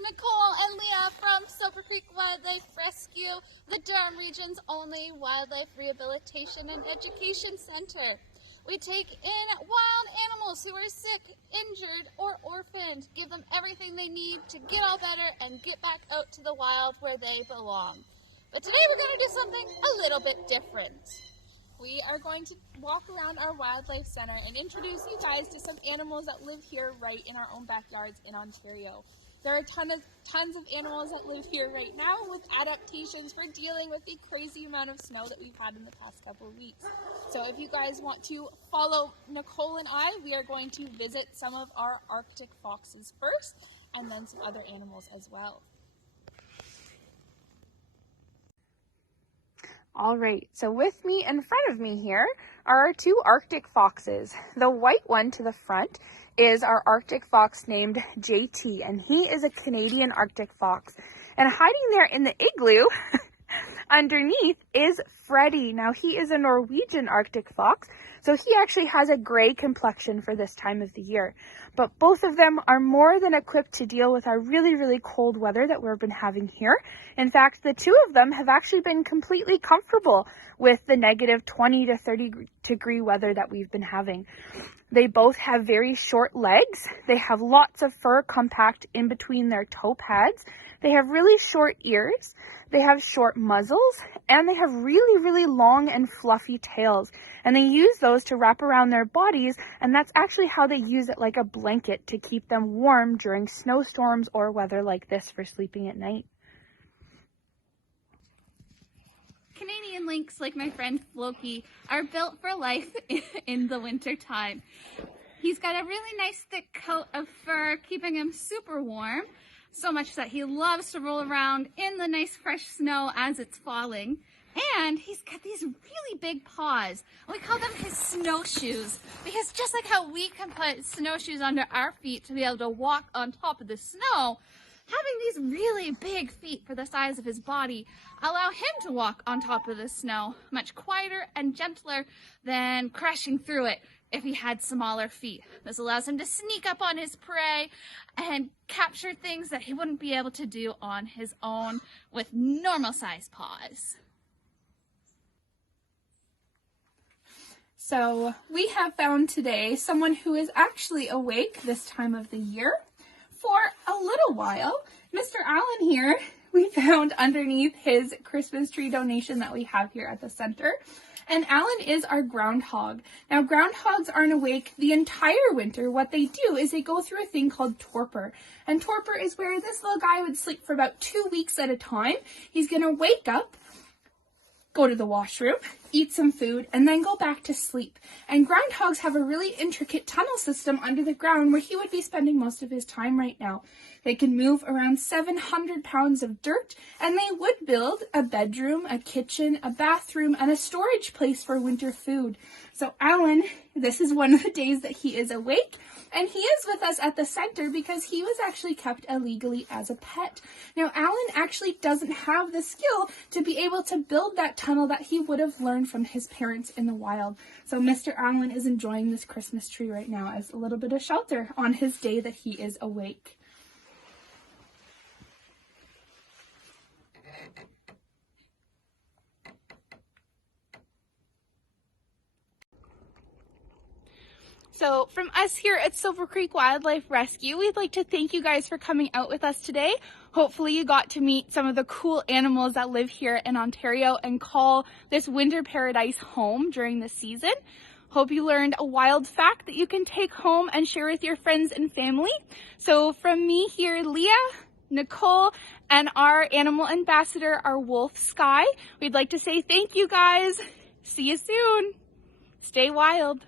it's Nicole and Leah from Soper Creek Wildlife Rescue, the Durham region's only wildlife rehabilitation and education center. We take in wild animals who are sick, injured, or orphaned, give them everything they need to get all better and get back out to the wild where they belong. But today we're going to do something a little bit different. We are going to walk around our wildlife center and introduce you guys to some animals that live here right in our own backyards in Ontario. There are tons of animals that live here right now with adaptations for dealing with the crazy amount of snow that we've had in the past couple of weeks. So if you guys want to follow Nicole and I, we are going to visit some of our Arctic foxes first and then some other animals as well. All right, so with me in front of me here are our two Arctic foxes. The white one to the front is our Arctic fox named JT, and he is a Canadian Arctic fox. And hiding there in the igloo underneath is Freddie. Now he is a Norwegian Arctic fox, so he actually has a gray complexion for this time of the year. But both of them are more than equipped to deal with our really cold weather that we've been having here. In fact, the two of them have actually been completely comfortable with the negative 20 to 30 degree weather that we've been having. They both have very short legs. They have lots of fur compact in between their toe pads. They have really short ears. They have short muzzles, and they have really long and fluffy tails. And they use those to wrap around their bodies, and that's actually how they use it, like a blanket, to keep them warm during snowstorms or weather like this for sleeping at night. Canadian lynx, like my friend Floki, are built for life in the winter time. He's got a really nice thick coat of fur, keeping him super warm, so much that he loves to roll around in the nice fresh snow as it's falling. And he's got these really big paws. We call them his snowshoes, because just like how we can put snowshoes under our feet to be able to walk on top of the snow, having these really big feet for the size of his body allow him to walk on top of the snow much quieter and gentler than crashing through it if he had smaller feet. This allows him to sneak up on his prey and capture things that he wouldn't be able to do on his own with normal sized paws. So we have found today someone who is actually awake this time of the year for a little while. Mr. Allen here, we found underneath his Christmas tree donation that we have here at the center. And Allen is our groundhog. Now, groundhogs aren't awake the entire winter. What they do is they go through a thing called torpor. And torpor is where this little guy would sleep for about 2 weeks at a time. He's going to wake up, go to the washroom, eat some food, and then go back to sleep. And groundhogs have a really intricate tunnel system under the ground where he would be spending most of his time right now. They can move around 700 pounds of dirt, and they would build a bedroom, a kitchen, a bathroom, and a storage place for winter food. So Alan, this is one of the days that he is awake, and he is with us at the center because he was actually kept illegally as a pet. Now, Alan actually doesn't have the skill to be able to build that tunnel that he would have learned from his parents in the wild. So Mr. Allen is enjoying this Christmas tree right now as a little bit of shelter on his day that he is awake. So from us here at Soper Creek Wildlife Rescue, we'd like to thank you guys for coming out with us today. Hopefully you got to meet some of the cool animals that live here in Ontario and call this winter paradise home during the season. Hope you learned a wild fact that you can take home and share with your friends and family. So from me here, Leah, Nicole, and our animal ambassador, our wolf, Sky, we'd like to say thank you guys. See you soon. Stay wild.